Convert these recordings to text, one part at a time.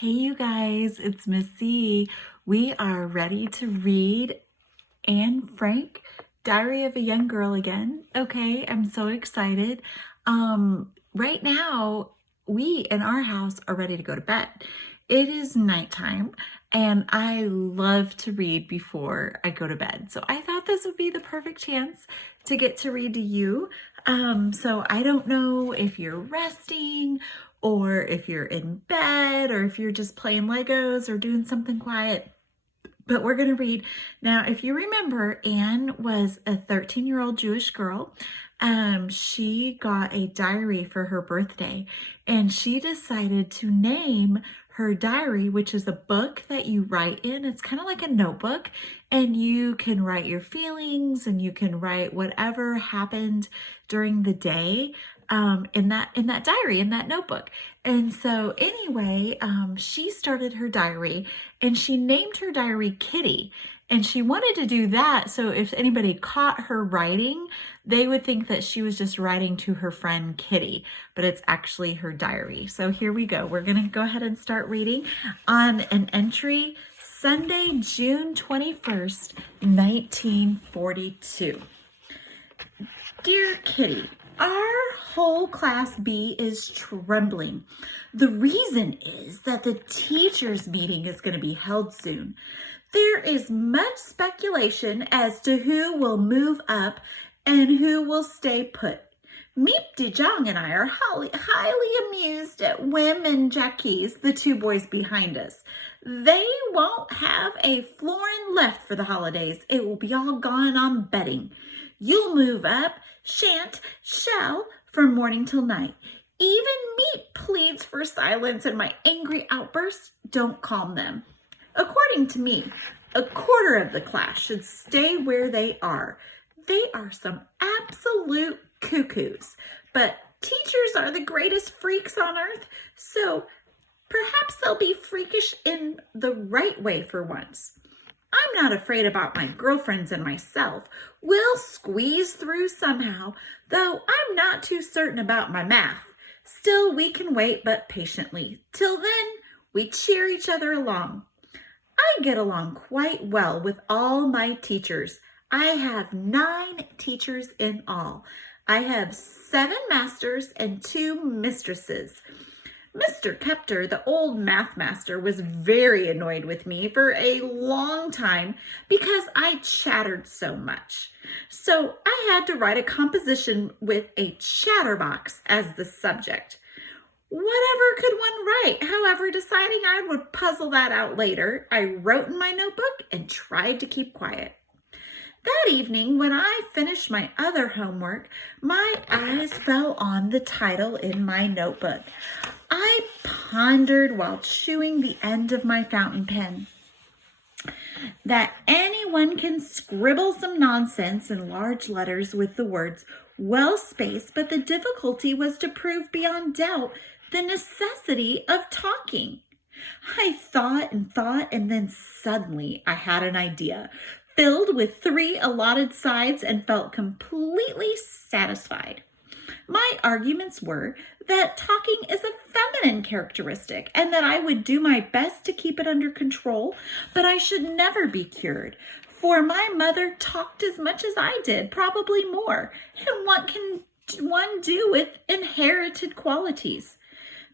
Hey you guys, it's Miss C. We are ready to read Anne Frank, Diary of a Young Girl again. Okay, I'm so excited. Right now, we in our house are ready to go to bed. It is nighttime and I love to read before I go to bed. So I thought this would be the perfect chance to get to read to you. So I don't know if you're resting or if you're in bed or if you're just playing Legos or doing something quiet. But we're going to read. Now, if you remember, Anne was a 13-year-old Jewish girl. She got a diary for her birthday, and she decided to name her diary, which is a book that you write in. It's kind of like a notebook, and you can write your feelings and you can write whatever happened during the day in that diary, in that notebook. And so anyway, she started her diary and she named her diary Kitty. And she wanted to do that so if anybody caught her writing, they would think that she was just writing to her friend Kitty, but it's actually her diary. So here we go. We're going to go ahead and start reading on an entry, Sunday, June 21st, 1942. Dear Kitty, our whole Class B is trembling. The reason is that the teachers' meeting is going to be held soon. There is much speculation as to who will move up and who will stay put. Meep de Jong and I are highly amused at Wim and Jacques, the two boys behind us. They won't have a florin left for the holidays. It will be all gone on betting. You'll move up, shan't, shall, from morning till night. Even Meep pleads for silence, and my angry outbursts don't calm them. According to me, a quarter of the class should stay where they are. They are some absolute cuckoos, but teachers are the greatest freaks on earth, so perhaps they'll be freakish in the right way for once. I'm not afraid about my girlfriends and myself. We'll squeeze through somehow, though I'm not too certain about my math. Still, we can wait but patiently. Till then, we cheer each other along. I get along quite well with all my teachers. I have 9 teachers in all. I have 7 masters and 2 mistresses. Mr. Kepter, the old math master, was very annoyed with me for a long time because I chattered so much. So I had to write a composition with a chatterbox as the subject. Whatever could one write? However, deciding I would puzzle that out later, I wrote in my notebook and tried to keep quiet. That evening, when I finished my other homework, my eyes fell on the title in my notebook. I pondered while chewing the end of my fountain pen. That anyone can scribble some nonsense in large letters with the words well spaced, but the difficulty was to prove beyond doubt the necessity of talking. I thought, and then suddenly I had an idea, filled with 3 allotted sides, and felt completely satisfied. My arguments were that talking is a feminine characteristic and that I would do my best to keep it under control, but I should never be cured. For my mother talked as much as I did, probably more. And what can one do with inherited qualities?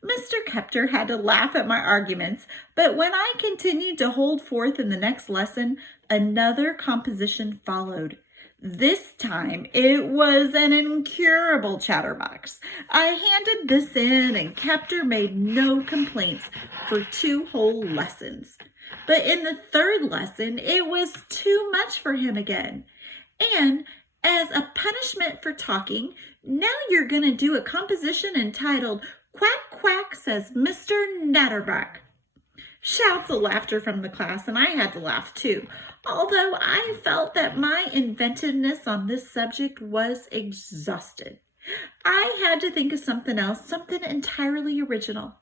Mr. Kepter had to laugh at my arguments, but when I continued to hold forth in the next lesson, another composition followed. This time, it was an incurable chatterbox. I handed this in, and Kepter made no complaints for 2 whole lessons. But in the 3rd lesson, it was too much for him again. And as a punishment for talking, now you're going to do a composition entitled Quack, Quack, says Mr. Natterback. Shouts of laughter from the class, and I had to laugh too, although I felt that my inventiveness on this subject was exhausted. I had to think of something else, something entirely original.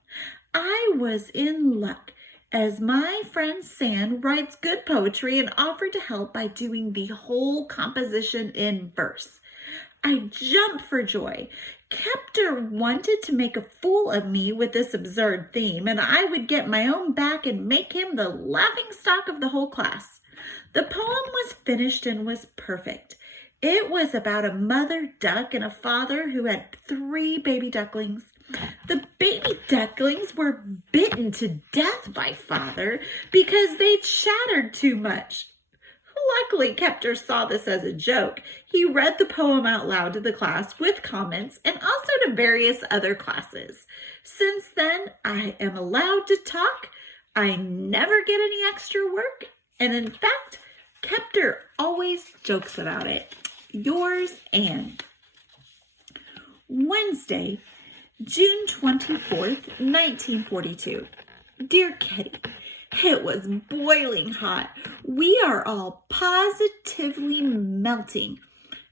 I was in luck, as my friend San writes good poetry and offered to help by doing the whole composition in verse. I jumped for joy. Kepter wanted to make a fool of me with this absurd theme, and I would get my own back and make him the laughingstock of the whole class. The poem was finished and was perfect. It was about a mother duck and a father who had 3 baby ducklings. The baby ducklings were bitten to death by father because they chattered too much. Luckily, Kepter saw this as a joke. He read the poem out loud to the class with comments and also to various other classes. Since then, I am allowed to talk. I never get any extra work. And in fact, Kepter always jokes about it. Yours, Anne. Wednesday, June 24th, 1942. Dear Kitty, it was boiling hot. We are all positively melting.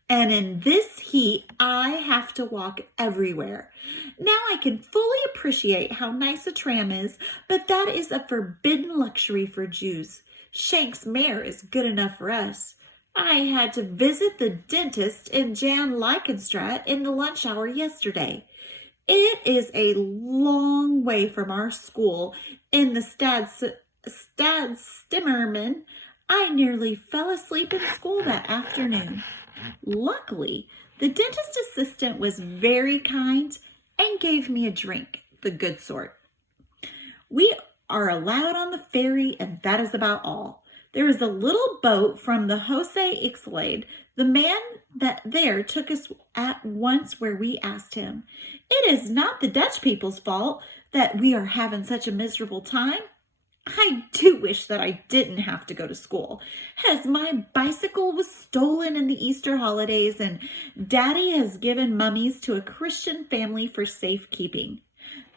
And in this heat, I have to walk everywhere. Now I can fully appreciate how nice a tram is, but that is a forbidden luxury for Jews. Shank's mare is good enough for us. I had to visit the dentist in Jan Leichenstraat in the lunch hour yesterday. It is a long way from our school in the Stadstimmerman. I nearly fell asleep in school that afternoon. Luckily, the dentist assistant was very kind and gave me a drink, the good sort. We are allowed on the ferry, and that is about all. There is a little boat from the Jose Ixlade. The man that there took us at once where we asked him. It is not the Dutch people's fault that we are having such a miserable time. I do wish that I didn't have to go to school, as my bicycle was stolen in the Easter holidays and Daddy has given mummies to a Christian family for safekeeping.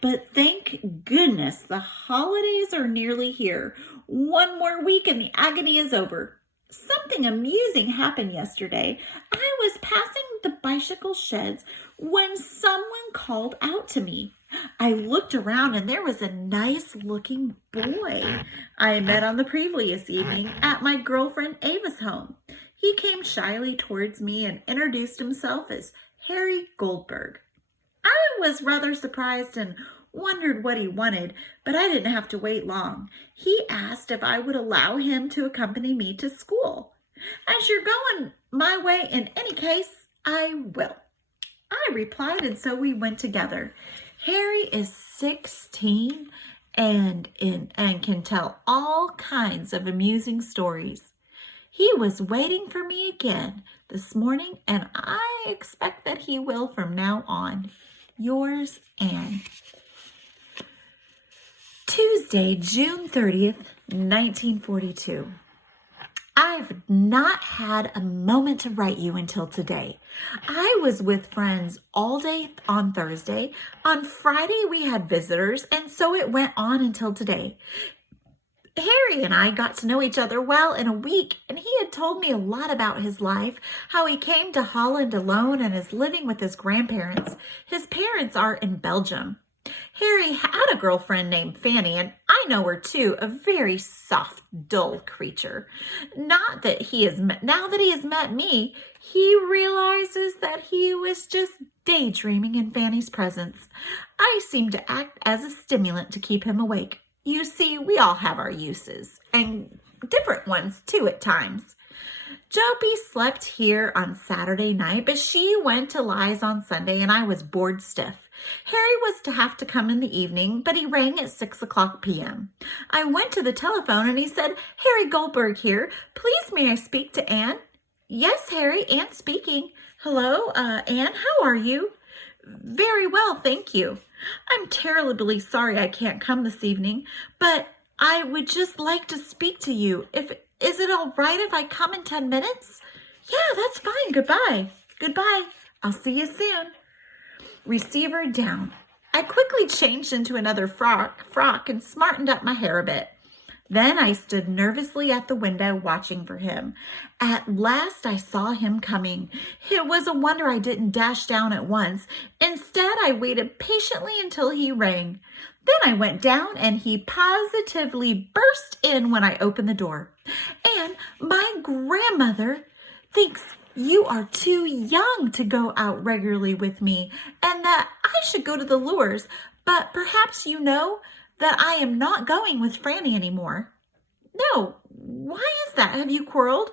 But thank goodness the holidays are nearly here. One more week and the agony is over. Something amusing happened yesterday. I was passing the bicycle sheds when someone called out to me. I looked around and there was a nice-looking boy I met on the previous evening at my girlfriend Ava's home. He came shyly towards me and introduced himself as Harry Goldberg. I was rather surprised and wondered what he wanted, but I didn't have to wait long. He asked if I would allow him to accompany me to school. As you're going my way in any case, I will. I replied, and so we went together. Harry is 16 and can tell all kinds of amusing stories. He was waiting for me again this morning, and I expect that he will from now on. Yours, Anne. Tuesday, June 30th, 1942. I've not had a moment to write you until today. I was with friends all day on Thursday. On Friday, we had visitors, and so it went on until today. Harry and I got to know each other well in a week, and he had told me a lot about his life, how he came to Holland alone and is living with his grandparents. His parents are in Belgium. Harry had a girlfriend named Fanny, and I know her too, a very soft, dull creature. Now that he has met me, he realizes that he was just daydreaming in Fanny's presence. I seem to act as a stimulant to keep him awake. You see, we all have our uses, and different ones too at times. Joby slept here on Saturday night, but she went to Lies on Sunday, and I was bored stiff. Harry was to have to come in the evening, but he rang at 6:00 p.m. I went to the telephone, and he said, Harry Goldberg here. Please, may I speak to Anne? Yes, Harry, Anne speaking. Hello, Anne, how are you? Very well, thank you. I'm terribly sorry I can't come this evening, but I would just like to speak to you. Is it all right if I come in 10 minutes? Yeah, that's fine. Goodbye. Goodbye. I'll see you soon. Receiver down. I quickly changed into another frock and smartened up my hair a bit. Then I stood nervously at the window watching for him. At last I saw him coming. It was a wonder I didn't dash down at once. Instead, I waited patiently until he rang. Then I went down and he positively burst in when I opened the door. And my grandmother thinks you are too young to go out regularly with me and that I should go to the lures, but perhaps you know that I am not going with Franny anymore. No, why is that? Have you quarreled?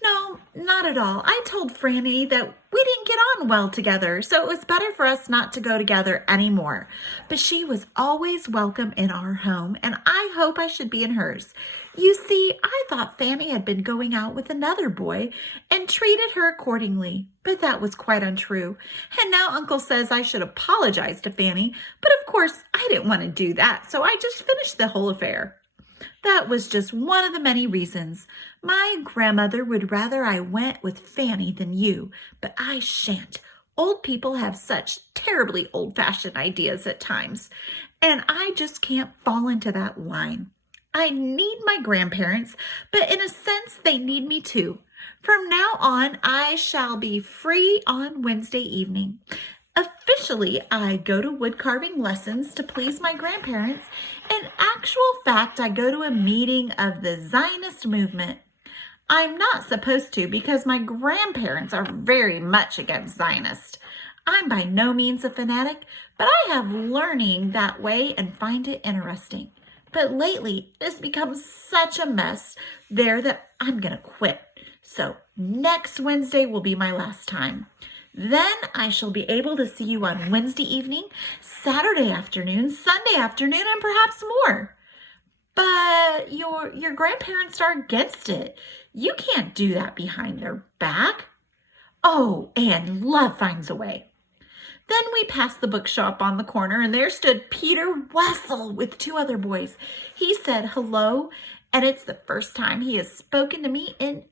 No, not at all. I told Franny that we didn't get on well together, so it was better for us not to go together anymore. But she was always welcome in our home, and I hope I should be in hers. You see, I thought Fanny had been going out with another boy and treated her accordingly, but that was quite untrue. And now Uncle says I should apologize to Fanny, but of course I didn't want to do that, so I just finished the whole affair. That was just one of the many reasons. My grandmother would rather I went with Fanny than you, but I shan't. Old people have such terribly old-fashioned ideas at times, and I just can't fall into that line. I need my grandparents, but in a sense, they need me too. From now on, I shall be free on Wednesday evening. Officially, I go to wood carving lessons to please my grandparents. In actual fact, I go to a meeting of the Zionist movement. I'm not supposed to because my grandparents are very much against Zionist. I'm by no means a fanatic, but I have learning that way and find it interesting. But lately, it's become such a mess there that I'm going to quit. So next Wednesday will be my last time. Then I shall be able to see you on Wednesday evening, Saturday afternoon, Sunday afternoon, and perhaps more. But your grandparents are against it. You can't do that behind their back. Oh, and love finds a way. Then we passed the bookshop on the corner, and there stood Peter Wessel with two other boys. He said hello, and it's the first time he has spoken to me in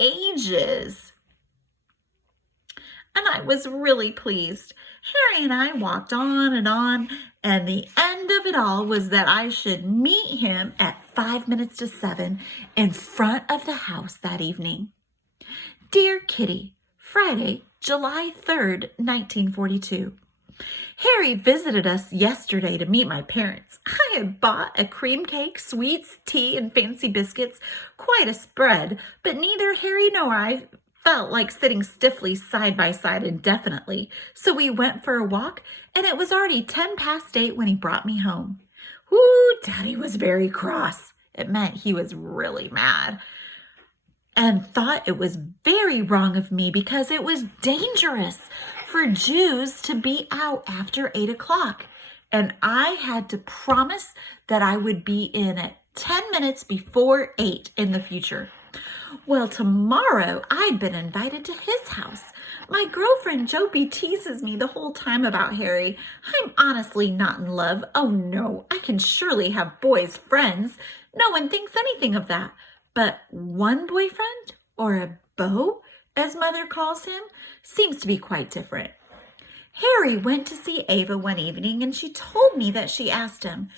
ages. And I was really pleased. Harry and I walked on, and the end of it all was that I should meet him at 5 minutes to 7 in front of the house that evening. Dear Kitty, Friday, July 3rd, 1942. Harry visited us yesterday to meet my parents. I had bought a cream cake, sweets, tea, and fancy biscuits, quite a spread, but neither Harry nor I felt like sitting stiffly side by side indefinitely, so we went for a walk, and it was already 8:10 when he brought me home. Ooh, Daddy was very cross. It meant he was really mad and thought it was very wrong of me because it was dangerous for Jews to be out after 8 o'clock. And I had to promise that I would be in at 10 minutes before 8 in the future. Well, tomorrow I'd been invited to his house. My girlfriend Joby teases me the whole time about Harry. I'm honestly not in love. Oh no, I can surely have boys' friends. No one thinks anything of that. But one boyfriend, or a beau, as Mother calls him, seems to be quite different. Harry went to see Ava one evening, and she told me that she asked him,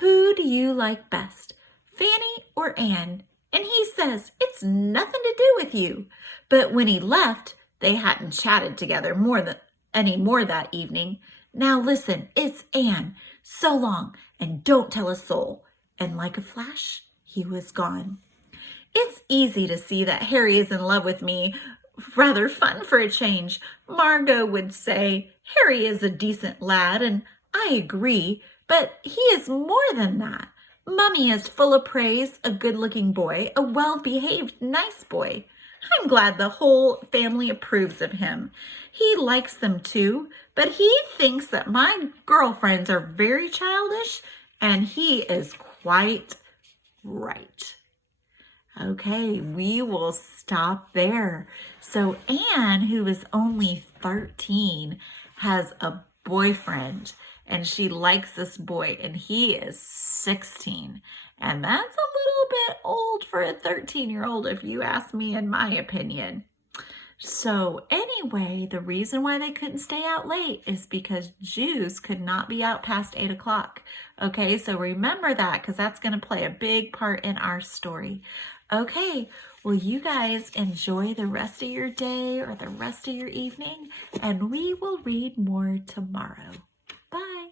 "Who do you like best, Fanny or Anne?" And he says, "It's nothing to do with you." But when he left, they hadn't chatted together any more that evening. Now listen, it's Anne. So long, and don't tell a soul. And like a flash, he was gone. It's easy to see that Harry is in love with me. Rather fun for a change. Margot would say, Harry is a decent lad, and I agree, but he is more than that. Mummy is full of praise, a good-looking boy, a well-behaved, nice boy. I'm glad the whole family approves of him. He likes them too, but he thinks that my girlfriends are very childish, and he is quite right. Okay, we will stop there. So Anne, who is only 13, has a boyfriend, and she likes this boy, and he is 16. And that's a little bit old for a 13-year-old, if you ask me, in my opinion. So anyway, the reason why they couldn't stay out late is because Jews could not be out past 8 o'clock. Okay, so remember that, because that's going to play a big part in our story. Okay, well, you guys enjoy the rest of your day or the rest of your evening, and we will read more tomorrow. Bye.